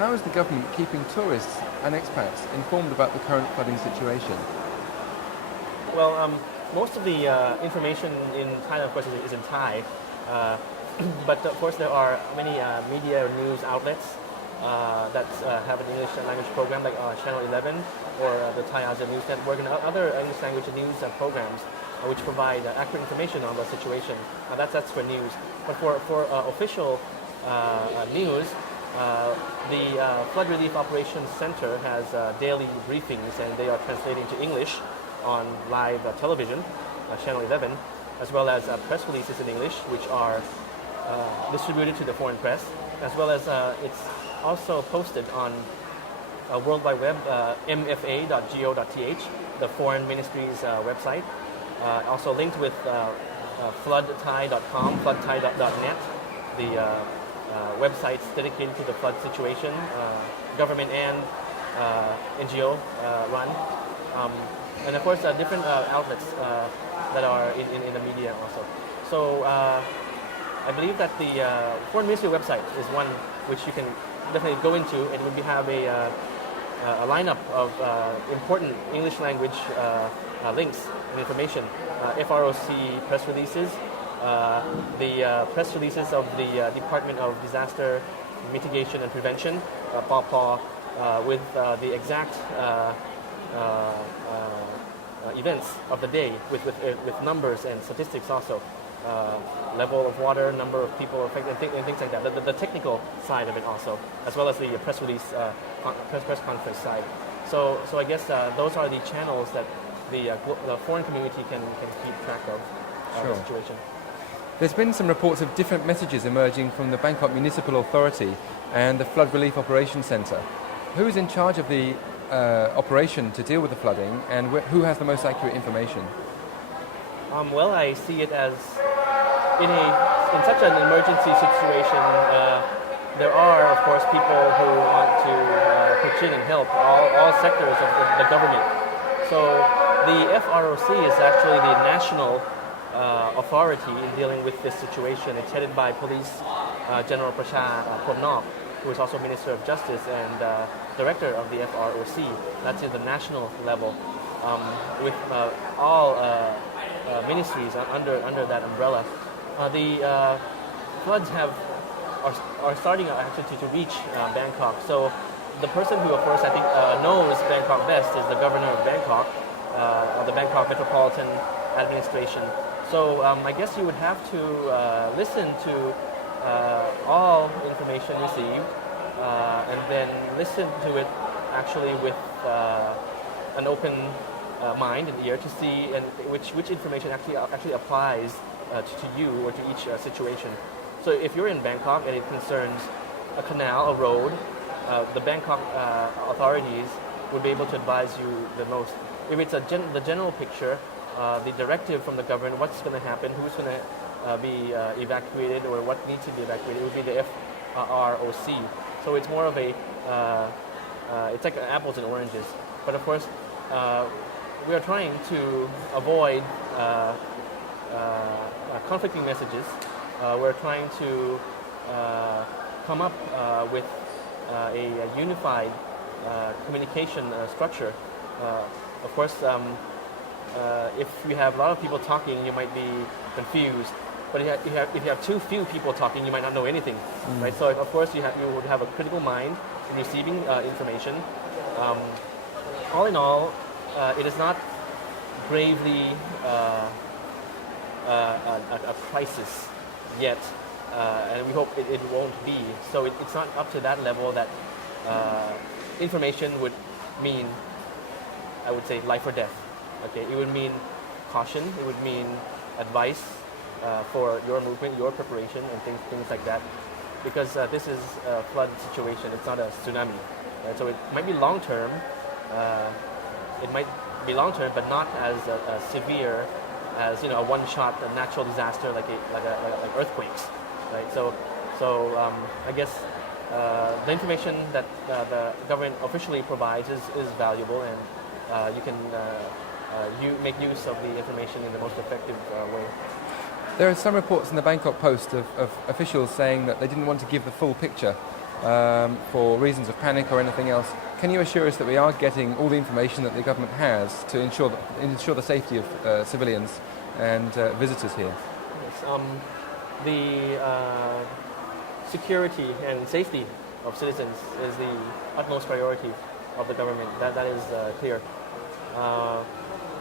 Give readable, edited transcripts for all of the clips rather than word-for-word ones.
how is the government keeping tourists and expats informed about the current flooding situation? Well, most of the information in Thailand, of course, is in Thai. But of course, there are many media or news outlets that have an English language program, like Channel 11 or the Thai Asia News Network, and other English language news programs, which provide accurate information on the situation. That's for news. But for official news, the Flood Relief Operations Center has daily briefings, and they are translating to English on live television, Channel 11, as well as press releases in English, which are distributed to the foreign press, as well as it's also posted on World Wide Web, mfa.go.th, the foreign ministry's website. Also linked with floodthai.com, floodthai.net, the websites dedicated to the flood situation, government and NGO run. And of course, different outlets that are in the media also. So I believe that the Foreign Ministry website is one which you can definitely go into, and we have a lineup of important English language links and information. FROC press releases, the press releases of the Department of Disaster Mitigation and Prevention, PAW, with the exact events of the day with numbers and statistics also, level of water, number of people affected, and things like that. The technical side of it also, as well as the press release, press conference side. So I guess those are the channels that the foreign community can keep track of the situation. There's been some reports of different messages emerging from the Bangkok Municipal Authority and the Flood Relief Operations Centre. Who is in charge of the operation to deal with the flooding, and who has the most accurate information? Well, I see it as in such an emergency situation, there are, of course, people who want to pitch in and help all sectors of the government. So the FROC is actually the national authority in dealing with this situation. It's headed by Police General Prasha Phomnok, who is also Minister of Justice and Director of the FROC. That's in the national level, with all ministries under that umbrella. The floods are starting actually to reach Bangkok. So the person who, of course, I think knows Bangkok best is the Governor of Bangkok, of the Bangkok Metropolitan Administration. So I guess you would have to listen to all information received, and then listen to it actually with an open mind and ear to see which information actually applies to you or to each situation. So if you're in Bangkok and it concerns a canal, a road, the Bangkok authorities would be able to advise you the most. If it's the general picture, the directive from the government, what's going to happen, who's going to be evacuated or what needs to be evacuated, it would be the FROC. So it's more of a, it's like apples and oranges. But of course, we are trying to avoid conflicting messages. We're trying to come up with a unified communication structure. Of course, if you have a lot of people talking, you might be confused. But if you have too few people talking, you might not know anything, right? So of course you would have a critical mind in receiving information. All in all, it is not gravely a crisis yet, and we hope it won't be. So it's not up to that level that information would mean, I would say, life or death. Okay, it would mean caution. It would mean advice for your movement, your preparation, and things like that. Because this is a flood situation. It's not a tsunami. Right? So it might be long term. It might be long term, but not as severe as a one-shot natural disaster like earthquakes. Right. So I guess the information that the government officially provides is valuable, and you can make use of the information in the most effective way. There are some reports in the Bangkok Post of officials saying that they didn't want to give the full picture for reasons of panic or anything else. Can you assure us that we are getting all the information that the government has to ensure the safety of civilians and visitors here? Yes, the security and safety of citizens is the utmost priority of the government. That is clear.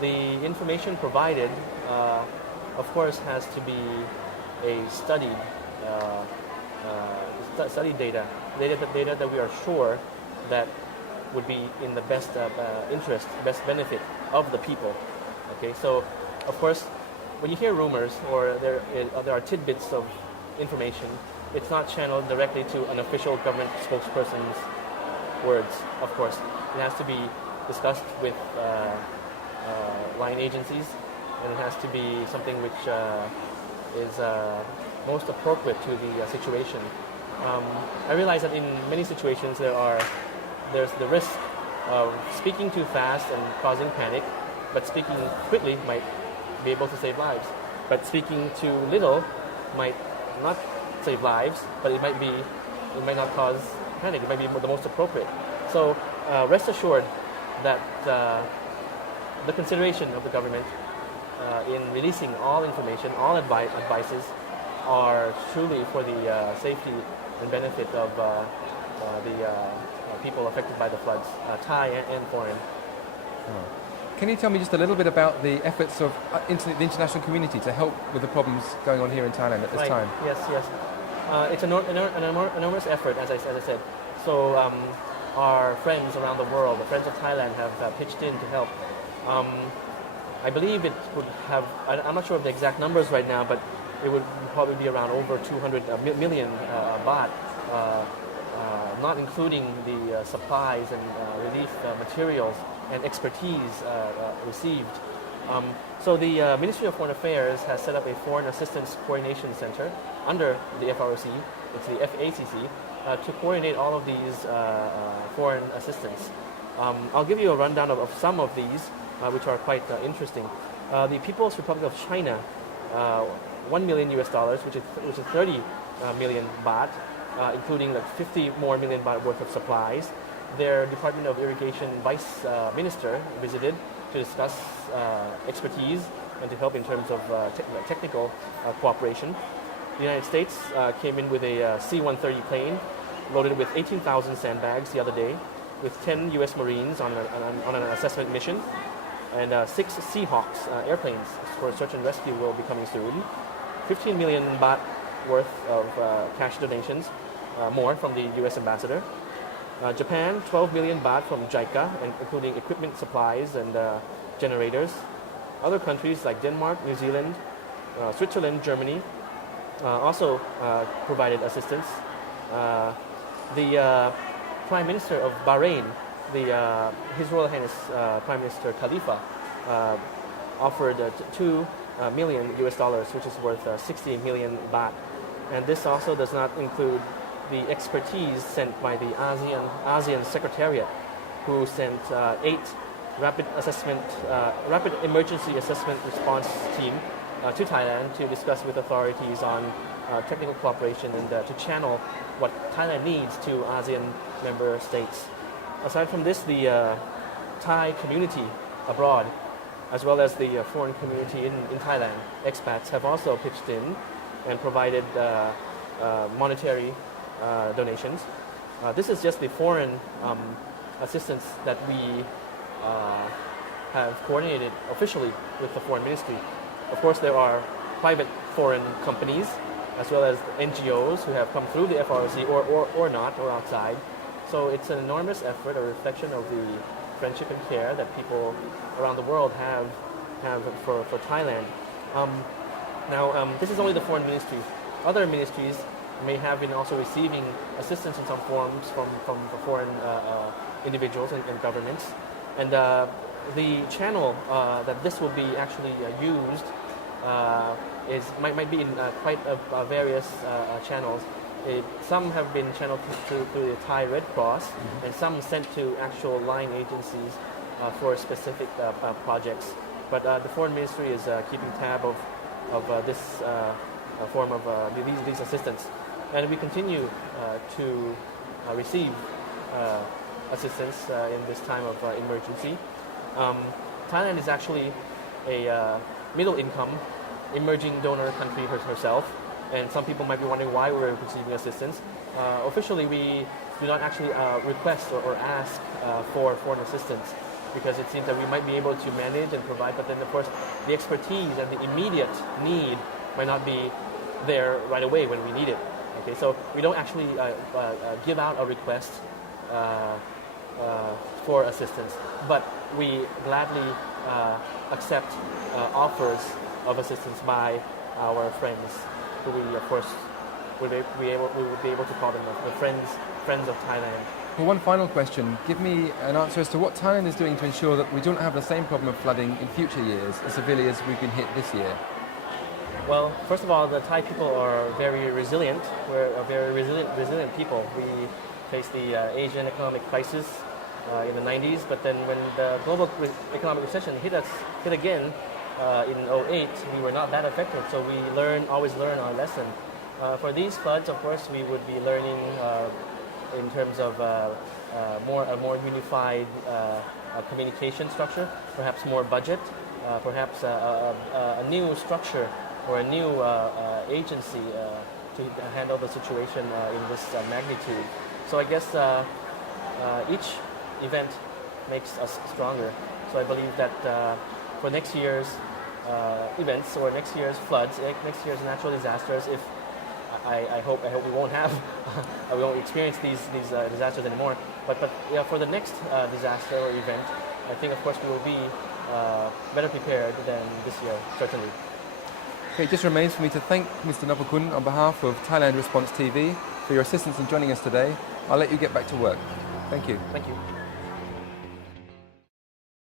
The information provided, of course, has to be a studied data that we are sure that would be in the best interest, best benefit of the people. Okay, so of course, when you hear rumors or there are tidbits of information, it's not channeled directly to an official government spokesperson's words. Of course, it has to be discussed with line agencies, and it has to be something which is most appropriate to the situation. I realize that in many situations there's the risk of speaking too fast and causing panic, but speaking quickly might be able to save lives. But speaking too little might not save lives, but it might not cause panic. It might be the most appropriate. So rest assured that the consideration of the government in releasing all information, all advices, are truly for the safety and benefit of the people affected by the floods, Thai and foreign. Can you tell me just a little bit about the efforts of the international community to help with the problems going on here in Thailand at this time? Yes. It's an enormous effort, as I said. So our friends around the world, the friends of Thailand, have pitched in to help. I believe it would have, I'm not sure of the exact numbers right now, but it would probably be around over 200 million baht, not including the supplies and relief materials and expertise received. So the Ministry of Foreign Affairs has set up a Foreign Assistance Coordination Center under the FROC, it's the FACC, to coordinate all of these foreign assistance. I'll give you a rundown of some of these, which are quite interesting. The People's Republic of China, $1 million US, which is 30 million baht, including like 50 more million baht worth of supplies. Their Department of Irrigation Vice Minister visited to discuss expertise and to help in terms of technical cooperation. The United States came in with a C-130 plane loaded with 18,000 sandbags the other day, with 10 U.S. Marines on an assessment mission, and 6 Seahawks airplanes for search and rescue will be coming soon. 15 million baht worth of cash donations, more from the U.S. ambassador. Japan, 12 million baht from JICA, and including equipment, supplies, and generators. Other countries like Denmark, New Zealand, Switzerland, Germany also provided assistance. The Prime Minister of Bahrain, His Royal Highness Prime Minister Khalifa, offered 2 million US dollars, which is worth 60 million baht. And this also does not include the expertise sent by the ASEAN Secretariat, who sent 8 rapid emergency assessment response team to Thailand to discuss with authorities on technical cooperation and to channel what Thailand needs to ASEAN member states. Aside from this, the Thai community abroad, as well as the foreign community in Thailand, expats, have also pitched in and provided monetary donations. This is just the foreign assistance that we have coordinated officially with the Foreign Ministry. Of course, there are private foreign companies as well as NGOs who have come through the FROC or not, or outside. So it's an enormous effort, a reflection of the friendship and care that people around the world have for Thailand. Now, this is only the Foreign Ministry. Other ministries may have been also receiving assistance in some forms from foreign individuals and governments. And the channel that this will be actually used might be in quite various channels. Some have been channeled through the Thai Red Cross, and some sent to actual line agencies for specific projects. But the Foreign Ministry is keeping tab of this form of these assistance. And we continue to receive assistance in this time of emergency. Thailand is actually a middle-income emerging donor country herself, and some people might be wondering why we're receiving assistance. Officially, we do not actually request or ask for foreign assistance, because it seems that we might be able to manage and provide, but then of course the expertise and the immediate need might not be there right away when we need it. Okay, so we don't actually give out a request for assistance, but we gladly accept offers of assistance by our friends, who we of course would be able to call them the friends of Thailand. Well, one final question. Give me an answer as to what Thailand is doing to ensure that we don't have the same problem of flooding in future years as severely as we've been hit this year. Well, first of all, the Thai people are very resilient. We're a very resilient people. We faced the Asian economic crisis in the 90s, but then when the global economic recession hit again in 2008, we were not that affected. So we always learn our lesson. For these floods, of course, we would be learning in terms of a more unified communication structure, perhaps more budget, perhaps a new structure or a new agency to handle the situation in this magnitude. So I guess each event makes us stronger. So I believe that for next year's events or next year's floods, next year's natural disasters, if I hope we won't have, we won't experience these disasters anymore. But yeah, for the next disaster or event, I think of course we will be better prepared than this year, certainly. Okay, it just remains for me to thank Mr. Nopakun on behalf of Thailand Response TV for your assistance in joining us today. I'll let you get back to work. Thank you. Thank you.